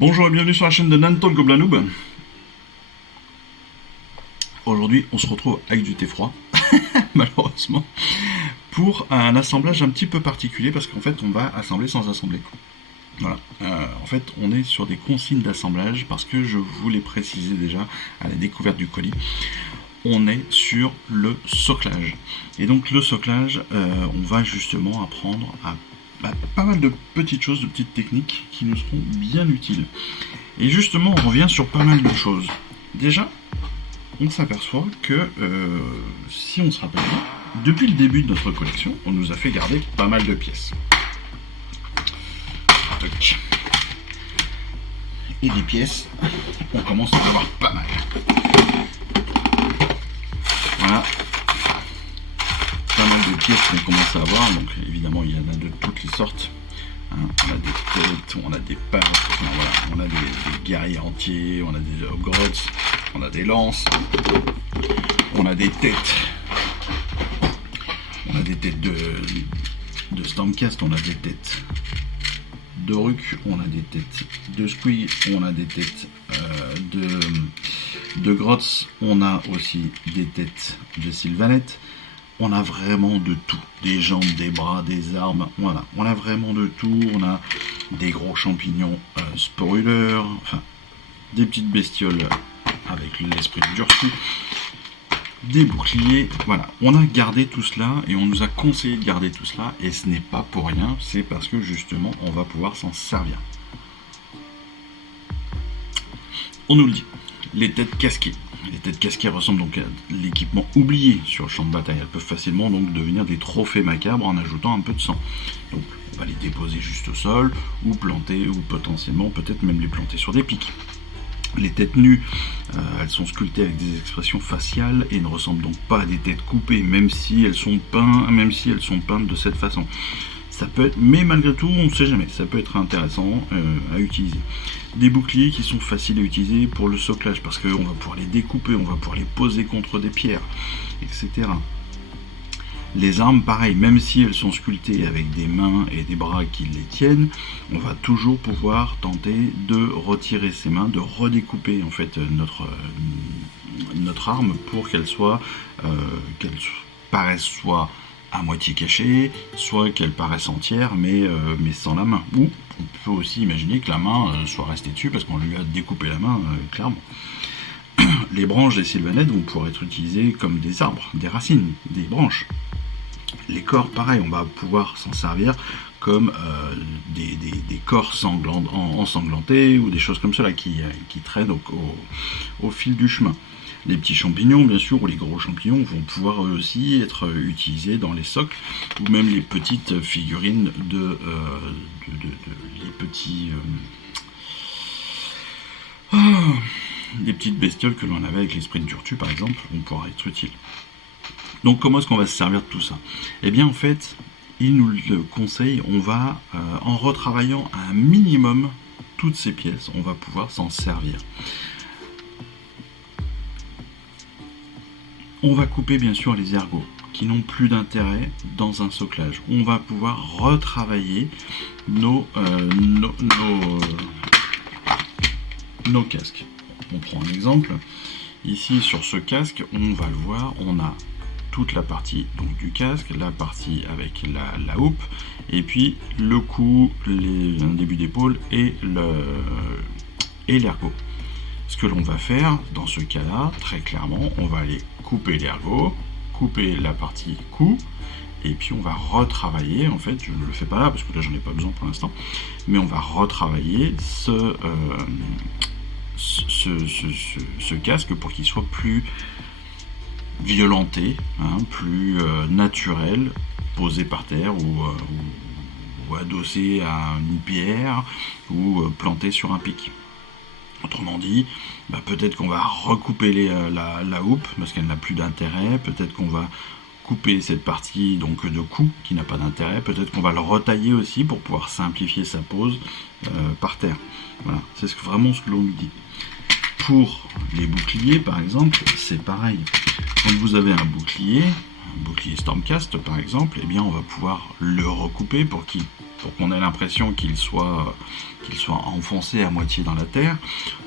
Bonjour et bienvenue sur la chaîne de Nanto le Gobelin Noob. Aujourd'hui, on se retrouve avec du thé froid, malheureusement, pour un assemblage un petit peu particulier parce qu'en fait, on va assembler sans assembler. Voilà. En fait, on est sur des consignes d'assemblage parce que je vous l'ai précisé déjà à la découverte du colis. On est sur le soclage. Et donc, le soclage, on va justement apprendre à pas mal de petites choses, de petites techniques qui nous seront bien utiles. Et justement, on revient sur pas mal de choses. Déjà, on s'aperçoit que, si on se rappelle bien, depuis le début de notre collection, on nous a fait garder pas mal de pièces. Toc. Et des pièces, on commence à en avoir pas mal. Voilà. Pas mal de pièces qu'on commence à avoir, donc évidemment il y en a de toutes les sortes. Hein, on a des têtes, on a des pattes, enfin, voilà, on a des guerriers entiers, on a des grottes, on a des lances, on a des têtes. On a des têtes de Stormcast, on a des têtes de Ruk, on a des têtes de Squig, on a des têtes de Grotz, on a aussi des têtes de Sylvanette. On a vraiment de tout, des jambes, des bras, des armes, voilà, on a vraiment de tout, on a des gros champignons sporuleurs, enfin, des petites bestioles avec l'esprit du Dursu, des boucliers, voilà, on a gardé tout cela et on nous a conseillé de garder tout cela et ce n'est pas pour rien, c'est parce que justement on va pouvoir s'en servir. On nous le dit, les têtes casquées. Les têtes casquées ressemblent donc à l'équipement oublié sur le champ de bataille. Elles peuvent facilement donc devenir des trophées macabres en ajoutant un peu de sang. Donc on va les déposer juste au sol, ou planter, ou potentiellement peut-être même les planter sur des pics. Les têtes nues, elles sont sculptées avec des expressions faciales et ne ressemblent donc pas à des têtes coupées, même si elles sont peintes de cette façon. Ça peut être, mais malgré tout, on ne sait jamais, ça peut être intéressant à utiliser. Des boucliers qui sont faciles à utiliser pour le soclage, parce qu'on va pouvoir les découper, on va pouvoir les poser contre des pierres, etc. Les armes, pareil, même si elles sont sculptées avec des mains et des bras qui les tiennent, on va toujours pouvoir tenter de retirer ces mains, de redécouper en fait notre arme pour qu'elle paraisse soit à moitié cachée, soit qu'elle paraisse entière mais sans la main. Ou on peut aussi imaginer que la main soit restée dessus parce qu'on lui a découpé la main clairement. Les branches des sylvanettes vont pouvoir être utilisées comme des arbres, des racines, des branches. Les corps, pareil, on va pouvoir s'en servir comme des corps ensanglantés ou des choses comme cela qui traînent au fil du chemin. Les petits champignons, bien sûr, ou les gros champignons vont pouvoir eux aussi être utilisés dans les socles, ou même les petites figurines les petits... des petites bestioles que l'on avait avec l'esprit de Durtu, par exemple, vont pouvoir être utiles. Donc comment est-ce qu'on va se servir de tout ça? Eh bien en fait, il nous le conseille, on va, en retravaillant un minimum toutes ces pièces, on va pouvoir s'en servir. On va couper bien sûr les ergots qui n'ont plus d'intérêt dans un soclage. On va pouvoir retravailler nos casques. On prend un exemple. Ici sur ce casque, on va le voir, on a toute la partie donc, du casque, la partie avec la houppe, et puis le cou, un début d'épaule et l'ergot. Ce que l'on va faire dans ce cas-là, très clairement, on va aller couper l'ergot, couper la partie cou, et puis on va retravailler, en fait, je ne le fais pas là, parce que là j'en ai pas besoin pour l'instant, mais on va retravailler ce casque pour qu'il soit plus violenté, hein, plus naturel, posé par terre ou adossé à une pierre ou planté sur un pic. Autrement dit, peut-être qu'on va recouper la houppe parce qu'elle n'a plus d'intérêt, peut-être qu'on va couper cette partie donc de cou qui n'a pas d'intérêt, peut-être qu'on va le retailler aussi pour pouvoir simplifier sa pose par terre. Voilà, c'est vraiment ce que l'on nous dit. Pour les boucliers par exemple, c'est pareil. Quand vous avez un bouclier, bouclier Stormcast par exemple, eh bien on va pouvoir le recouper pour qu'on ait l'impression qu'il soit enfoncé à moitié dans la terre.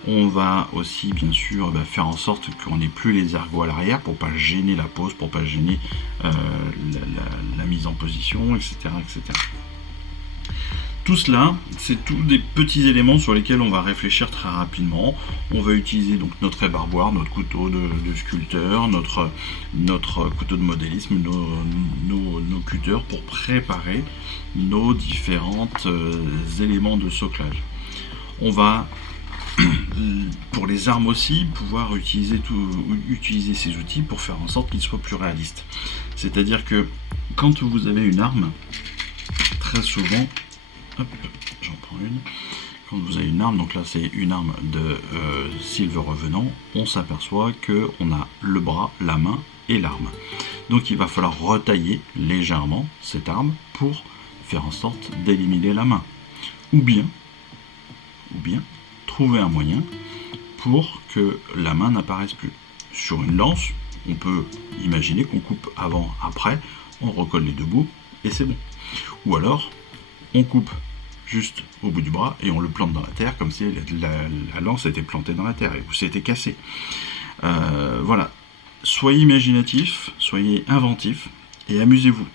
On va aussi bien sûr faire en sorte qu'on n'ait plus les ergots à l'arrière pour pas gêner la pose, pour pas gêner la mise en position, etc., etc. Tout cela, c'est tous des petits éléments sur lesquels on va réfléchir très rapidement. On va utiliser donc notre rébarboire, notre couteau de sculpteur, notre couteau de modélisme, nos cutters pour préparer nos différents éléments de soclage. On va, pour les armes aussi, pouvoir utiliser ces outils pour faire en sorte qu'ils soient plus réalistes. C'est-à-dire que quand vous avez une arme, très souvent, hop, j'en prends une. Quand vous avez une arme, donc là c'est une arme de Silver Revenant, on s'aperçoit qu'on a le bras, la main et l'arme. Donc il va falloir retailler légèrement cette arme pour faire en sorte d'éliminer la main. Ou bien trouver un moyen pour que la main n'apparaisse plus. Sur une lance, on peut imaginer qu'on coupe avant, après, on recolle les deux bouts et c'est bon. Ou alors, on coupe juste au bout du bras et on le plante dans la terre comme si la lance était plantée dans la terre et c'était cassé. Voilà. Soyez imaginatifs, soyez inventifs et amusez-vous.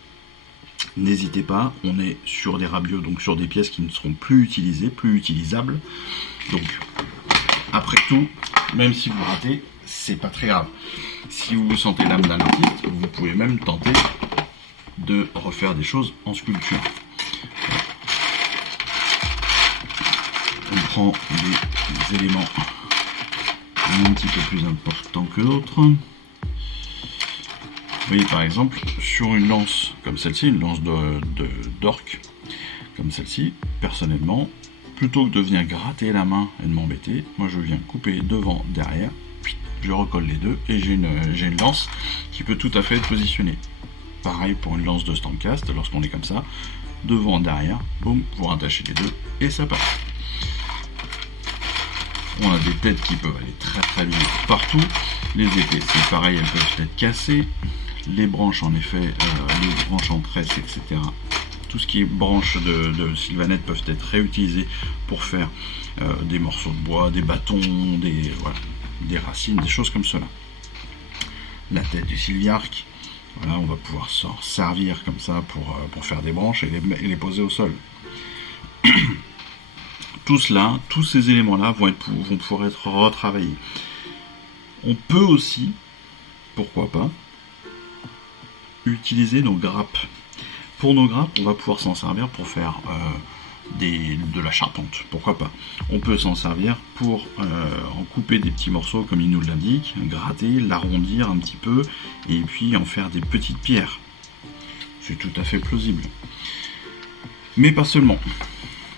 N'hésitez pas, on est sur des rabios, donc sur des pièces qui ne seront plus utilisées, plus utilisables. Donc, après tout, même si vous ratez, c'est pas très grave. Si vous vous sentez l'âme d'un artiste, vous pouvez même tenter de refaire des choses en sculpture. On prend des éléments un petit peu plus importants que d'autres. Vous voyez par exemple, sur une lance comme celle-ci, une lance d'orc comme celle-ci, personnellement, plutôt que de venir gratter la main et de m'embêter, moi je viens couper devant, derrière, je recolle les deux et j'ai une lance qui peut tout à fait être positionnée. Pareil pour une lance de Stormcast, lorsqu'on est comme ça, devant, derrière, boum, vous rattachez les deux et ça passe. On a des têtes qui peuvent aller très très bien partout. Les épées, c'est pareil, elles peuvent être cassées. Les branches, en effet, les branches en tresse, etc. Tout ce qui est branches de sylvanette peuvent être réutilisées pour faire des morceaux de bois, des bâtons, des racines, des choses comme cela. La tête du sylviarque, voilà, on va pouvoir s'en servir comme ça pour faire des branches et les poser au sol. Tout cela, tous ces éléments-là vont pouvoir être retravaillés. On peut aussi, pourquoi pas, utiliser nos grappes. Pour nos grappes, on va pouvoir s'en servir pour faire de la charpente, pourquoi pas. On peut s'en servir pour en couper des petits morceaux comme il nous l'indique, gratter, l'arrondir un petit peu, et puis en faire des petites pierres. C'est tout à fait plausible. Mais pas seulement.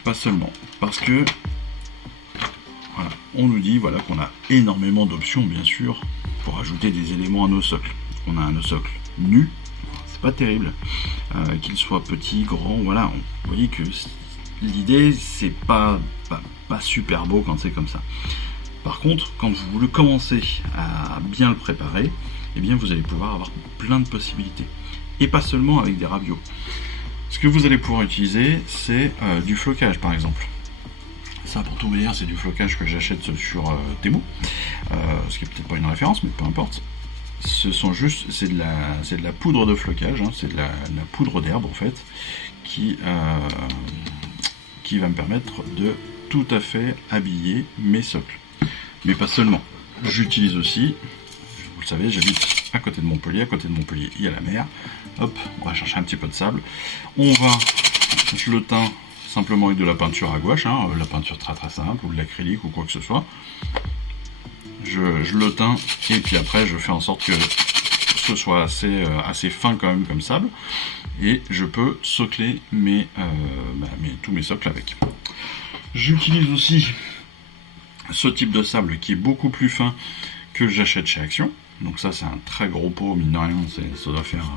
Pas seulement. Parce que voilà, on nous dit voilà, qu'on a énormément d'options, bien sûr, pour ajouter des éléments à nos socles. On a un socle nu, c'est pas terrible, qu'il soit petit, grand, voilà, vous voyez que l'idée c'est pas super beau quand c'est comme ça. Par contre, quand vous voulez commencer à bien le préparer, eh bien vous allez pouvoir avoir plein de possibilités. Et pas seulement avec des rabios. Ce que vous allez pouvoir utiliser, c'est du flocage par exemple. Ça, pour tout vous dire, c'est du flocage que j'achète sur Temu, ce qui est peut-être pas une référence, mais peu importe. C'est de la poudre de flocage, hein, c'est de la poudre d'herbe en fait, qui va me permettre de tout à fait habiller mes socles. Mais pas seulement. J'utilise aussi, vous le savez, j'habite à côté de Montpellier. À côté de Montpellier, il y a la mer. Hop, on va chercher un petit peu de sable. Je le teins simplement avec de la peinture à gouache, hein, la peinture très très simple, ou de l'acrylique ou quoi que ce soit. Je le teins et puis après je fais en sorte que ce soit assez fin quand même comme sable, et je peux socler tous mes socles avec. J'utilise aussi ce type de sable qui est beaucoup plus fin que j'achète chez Action. Donc ça c'est un très gros pot, mine de rien, ça doit faire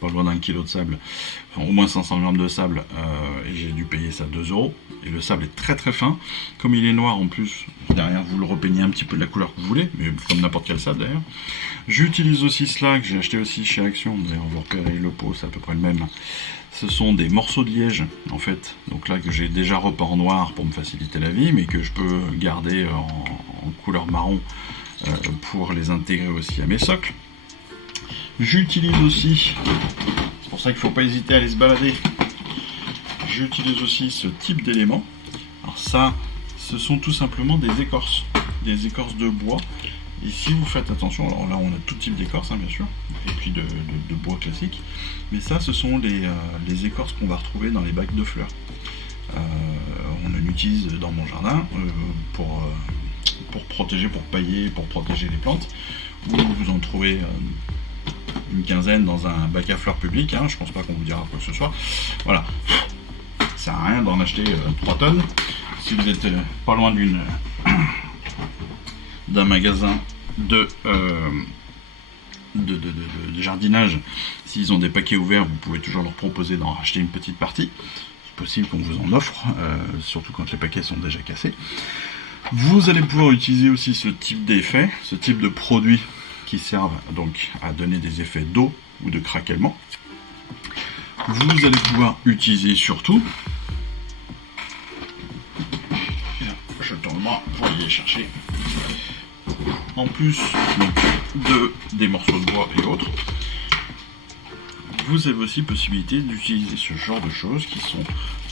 pas loin d'un kilo de sable, enfin, au moins 500 grammes de sable, et j'ai dû payer ça 2 €. Et le sable est très très fin, comme il est noir en plus, Derrière, vous le repeignez un petit peu de la couleur que vous voulez, mais comme n'importe quel sable d'ailleurs. J'utilise aussi cela, que j'ai acheté aussi chez Action. D'ailleurs, vous repérez le pot, c'est à peu près le même. Ce sont des morceaux de liège, en fait. Donc là, que j'ai déjà repeint en noir pour me faciliter la vie, mais que je peux garder en couleur marron pour les intégrer aussi à mes socles. J'utilise aussi, c'est pour ça qu'il ne faut pas hésiter à aller se balader, j'utilise aussi ce type d'éléments. Alors ça, ce sont tout simplement des écorces de bois. Et si vous faites attention, alors là on a tout type d'écorce bien sûr, et puis de bois classique, mais ça ce sont les écorces qu'on va retrouver dans les bacs de fleurs. On en utilise dans mon jardin pour protéger, pour pailler, pour protéger les plantes, ou vous en trouvez une quinzaine dans un bac à fleurs public, je pense pas qu'on vous dira quoi que ce soit. Voilà, ça sert à rien d'en acheter 3 tonnes. Si vous êtes pas loin d'un magasin de jardinage, s'ils ont des paquets ouverts, vous pouvez toujours leur proposer d'en racheter une petite partie. C'est possible qu'on vous en offre, surtout quand les paquets sont déjà cassés. Vous allez pouvoir utiliser aussi ce type d'effet, ce type de produits qui servent donc à donner des effets d'eau ou de craquellement. Vous allez pouvoir utiliser surtout, je tourne le bras pour aller chercher, en plus donc, des morceaux de bois et autres, vous avez aussi possibilité d'utiliser ce genre de choses qui sont,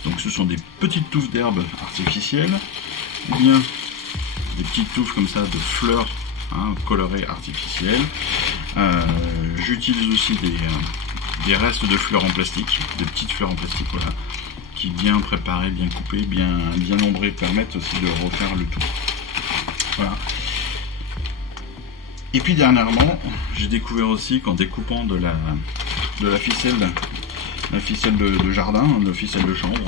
donc ce sont des petites touffes d'herbes artificielles, ou bien des petites touffes comme ça de fleurs colorées artificielles. J'utilise aussi des restes de fleurs en plastique, des petites fleurs en plastique, voilà, qui bien préparées, bien coupées, bien ombrées, permettent aussi de refaire le tout. Voilà. Et puis dernièrement, j'ai découvert aussi qu'en découpant de la ficelle, de jardin, de ficelle de chambre,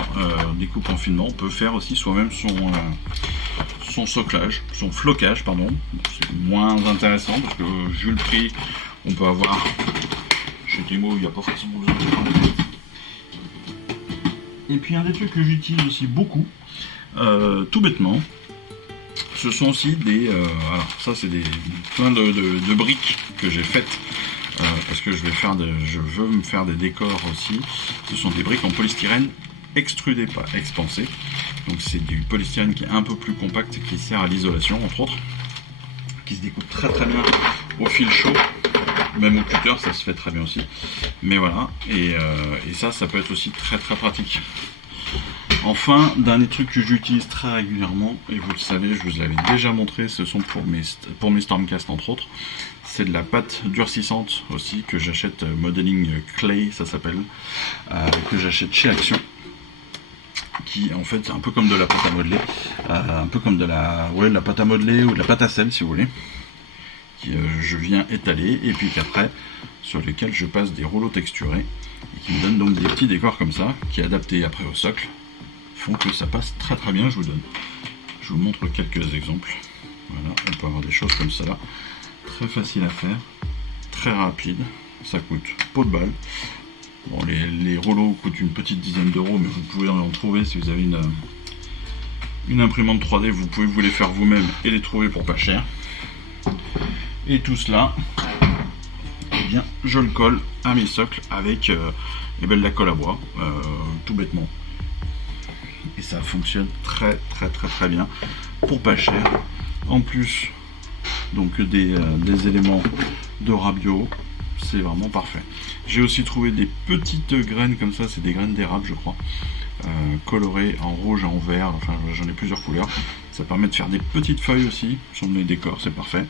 découpant finement, on peut faire aussi soi-même son soclage, son flocage, pardon. C'est moins intéressant parce que vu le prix, on peut avoir chez Temo, il n'y a pas forcément besoin de faire des têtes. Et puis un des trucs que j'utilise aussi beaucoup, tout bêtement, ce sont aussi des... alors ça c'est plein de briques que j'ai faites parce que je veux me faire des décors aussi. Ce sont des briques en polystyrène extrudé, pas expansé. Donc c'est du polystyrène qui est un peu plus compact, qui sert à l'isolation entre autres, qui se découpe très très bien au fil chaud, même au cutter ça se fait très bien aussi. Mais voilà, et ça peut être aussi très très pratique. Enfin, dernier truc que j'utilise très régulièrement, et vous le savez, je vous l'avais déjà montré, ce sont pour mes Stormcast entre autres, c'est de la pâte durcissante aussi, que j'achète, Modeling Clay ça s'appelle, que j'achète chez Action, qui en fait c'est un peu comme de la pâte à modeler, un peu comme de la pâte à modeler ou de la pâte à sel si vous voulez, qui je viens étaler, et puis qu'après, sur lesquels je passe des rouleaux texturés, et qui me donnent donc des petits décors comme ça, qui adaptés après au socle, font que ça passe très très bien. Je vous montre quelques exemples. Voilà, on peut avoir des choses comme ça là, très facile à faire, très rapide, ça coûte peau de balle. Bon, les rouleaux coûtent une petite dizaine d'euros, mais vous pouvez en trouver si vous avez une imprimante 3D, vous pouvez vous les faire vous-même et les trouver pour pas cher. Et tout cela, eh bien, je le colle à mes socles avec de la colle à bois, tout bêtement. Et ça fonctionne très très très très bien pour pas cher. En plus donc des éléments de rabio, c'est vraiment parfait. J'ai aussi trouvé des petites graines comme ça, c'est des graines d'érable je crois, colorées en rouge et en vert, enfin j'en ai plusieurs couleurs. Ça permet de faire des petites feuilles aussi sur mes décors, c'est parfait.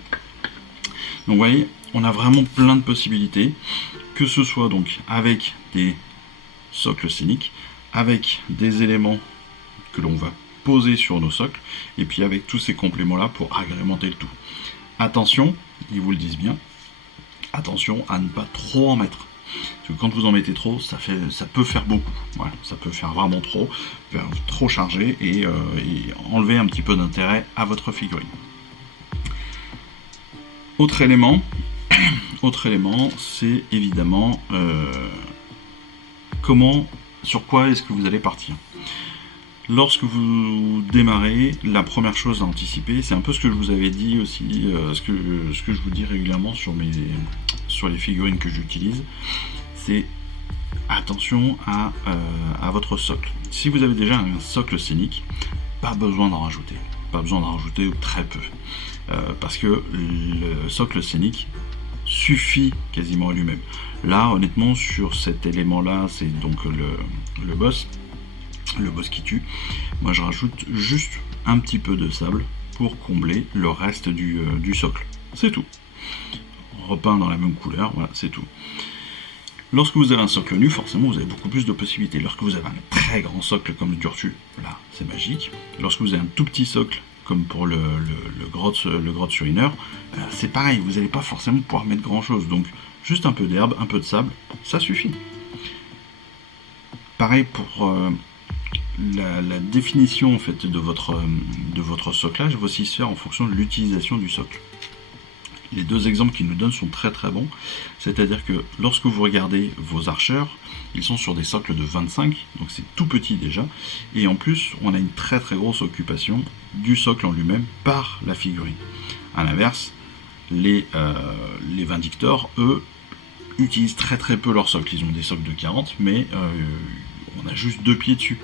Donc vous voyez, on a vraiment plein de possibilités, que ce soit donc avec des socles scéniques, avec des éléments que l'on va poser sur nos socles, et puis avec tous ces compléments là pour agrémenter le tout. Attention, ils vous le disent bien, attention à ne pas trop en mettre, parce que quand vous en mettez trop, ça peut faire beaucoup. Voilà, ça peut faire vraiment trop chargé et enlever un petit peu d'intérêt à votre figurine. Autre élément, c'est évidemment sur quoi est-ce que vous allez partir. Lorsque vous démarrez, la première chose à anticiper, c'est un peu ce que je vous avais dit aussi, ce que je vous dis régulièrement sur les figurines que j'utilise, c'est attention à votre socle. Si vous avez déjà un socle scénique, pas besoin d'en rajouter. Pas besoin d'en rajouter, ou très peu. Parce que le socle scénique suffit quasiment à lui-même. Là, honnêtement, sur cet élément-là, c'est donc le boss qui tue. Moi, je rajoute juste un petit peu de sable pour combler le reste du socle. C'est tout. Repeint dans la même couleur, voilà, c'est tout. Lorsque vous avez un socle nu, forcément, vous avez beaucoup plus de possibilités. Lorsque vous avez un très grand socle comme le Durtu, là, c'est magique. Lorsque vous avez un tout petit socle, comme pour le grotte sur Inner, c'est pareil, vous n'allez pas forcément pouvoir mettre grand-chose. Donc, juste un peu d'herbe, un peu de sable, ça suffit. Pareil pour la définition en fait, de votre soclage va aussi se faire en fonction de l'utilisation du socle. Les deux exemples qu'ils nous donnent sont très très bons, c'est-à-dire que lorsque vous regardez vos archers, ils sont sur des socles de 25, donc c'est tout petit déjà, et en plus on a une très très grosse occupation du socle en lui-même par la figurine. A l'inverse, les Vindictors, eux, utilisent très très peu leur socle, ils ont des socles de 40, mais on a juste 2 pieds dessus.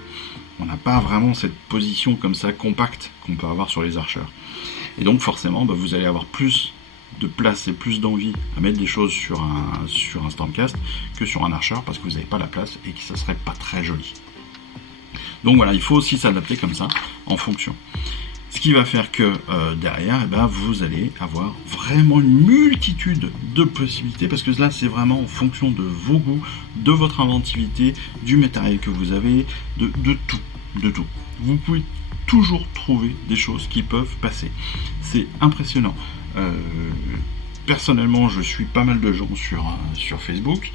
On n'a pas vraiment cette position comme ça compacte qu'on peut avoir sur les archers. Et donc forcément, vous allez avoir plus de place et plus d'envie à mettre des choses sur un Stormcast que sur un archer parce que vous n'avez pas la place et que ça serait pas très joli. Donc voilà, il faut aussi s'adapter comme ça en fonction. Ce qui va faire que derrière, vous allez avoir vraiment une multitude de possibilités parce que là c'est vraiment en fonction de vos goûts, de votre inventivité, du matériel que vous avez, de tout. Vous pouvez toujours trouver des choses qui peuvent passer. C'est impressionnant. Personnellement, je suis pas mal de gens sur Facebook,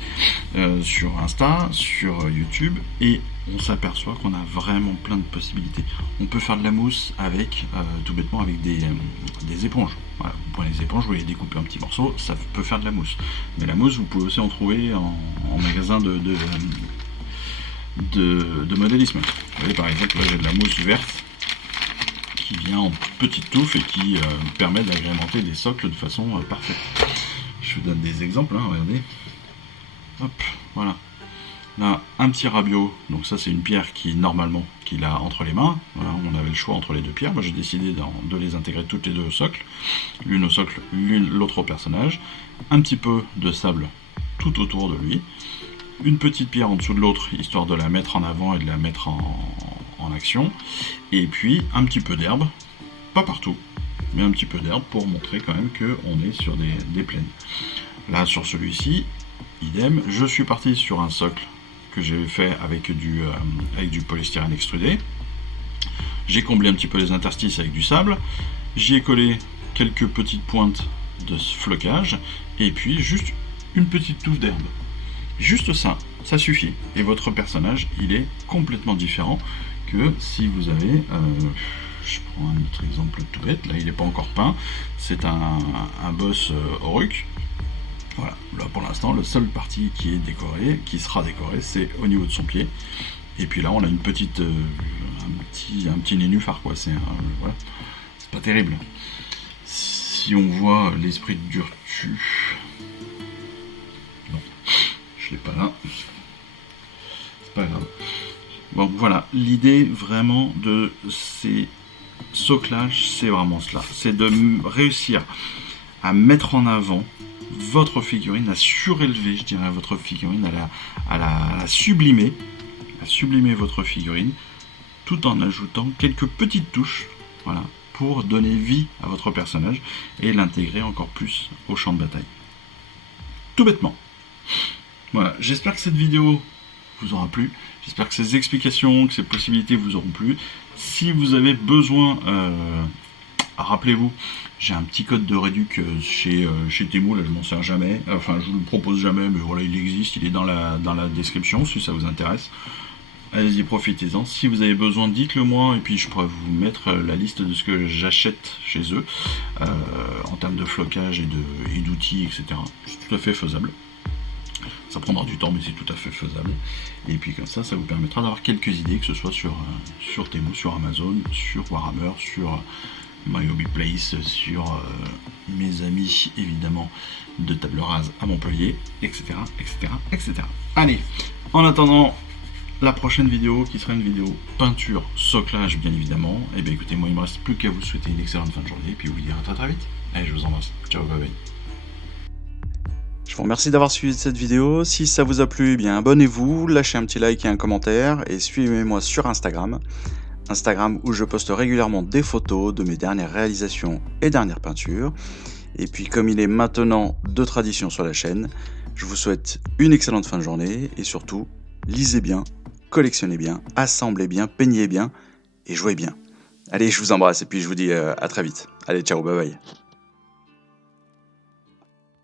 sur Insta, sur YouTube, et on s'aperçoit qu'on a vraiment plein de possibilités. On peut faire de la mousse avec, tout bêtement, avec des éponges. Voilà, vous prenez les éponges, vous les découpez en petits morceaux, ça peut faire de la mousse. Mais la mousse, vous pouvez aussi en trouver en magasin de modélisme. Vous voyez, par exemple, là, j'ai de la mousse verte qui vient en petite touffe et qui permet d'agrémenter des socles de façon parfaite. Je vous donne des exemples, hein, regardez. Hop, voilà. Là, un petit rabio, donc ça c'est une pierre qu'il a entre les mains. Voilà, on avait le choix entre les deux pierres. Moi j'ai décidé de les intégrer toutes les deux au socle. L'une au socle, l'autre au personnage. Un petit peu de sable tout autour de lui. Une petite pierre en dessous de l'autre, histoire de la mettre en avant et de la mettre en action. Et puis un petit peu d'herbe, pas partout, mais un petit peu d'herbe pour montrer quand même qu'on est sur des plaines. Là sur celui-ci, idem, je suis parti sur un socle que j'ai fait avec du polystyrène extrudé. J'ai comblé un petit peu les interstices avec du sable, j'y ai collé quelques petites pointes de flocage, et puis juste une petite touffe d'herbe. Juste ça, ça suffit. Et votre personnage, il est complètement différent que si vous avez... je prends un autre exemple tout bête, là il n'est pas encore peint, c'est un boss Orruk. Voilà, là pour l'instant, le seul partie qui est décoré, qui sera décoré, c'est au niveau de son pied. Et puis là, on a une petite, un petit nénuphar, quoi. Voilà, c'est pas terrible. Si on voit l'esprit de Durtu, non, je l'ai pas là. C'est pas grave. Bon, voilà, l'idée vraiment de ces soclages, c'est vraiment cela. C'est de réussir à mettre en avant votre figurine, à surélever, je dirais, votre figurine, à la sublimer, votre figurine, tout en ajoutant quelques petites touches, voilà, pour donner vie à votre personnage et l'intégrer encore plus au champ de bataille. Tout bêtement. Voilà, j'espère que cette vidéo vous aura plu, j'espère que ces explications, que ces possibilités vous auront plu. Si vous avez besoin, rappelez-vous, j'ai un petit code de réduc chez Temu, là je m'en sers jamais, enfin je vous le propose jamais, mais voilà, il existe, il est dans la description si ça vous intéresse. Allez-y, profitez-en. Si vous avez besoin, dites-le moi, et puis je pourrais vous mettre la liste de ce que j'achète chez eux, en termes de flocage et d'outils, etc. C'est tout à fait faisable. ça prendra du temps, mais c'est tout à fait faisable. Et puis comme ça vous permettra d'avoir quelques idées, que ce soit sur Temu, sur Amazon, sur Warhammer, sur My Hobby Place, sur mes amis évidemment de table rase à Montpellier, etc., etc., etc. Allez, en attendant la prochaine vidéo, qui sera une vidéo peinture, soclage bien évidemment, et bien écoutez, moi il me reste plus qu'à vous souhaiter une excellente fin de journée, et puis vous dire à très vite. Allez, je vous embrasse. Ciao, bye bye. Je vous remercie d'avoir suivi cette vidéo. Si ça vous a plu, eh bien abonnez-vous, lâchez un petit like et un commentaire, et suivez-moi sur Instagram où je poste régulièrement des photos de mes dernières réalisations et dernières peintures. Et puis comme il est maintenant de tradition sur la chaîne, je vous souhaite une excellente fin de journée, et surtout, lisez bien, collectionnez bien, assemblez bien, peignez bien, et jouez bien. Allez, je vous embrasse, et puis je vous dis à très vite. Allez, ciao, bye bye.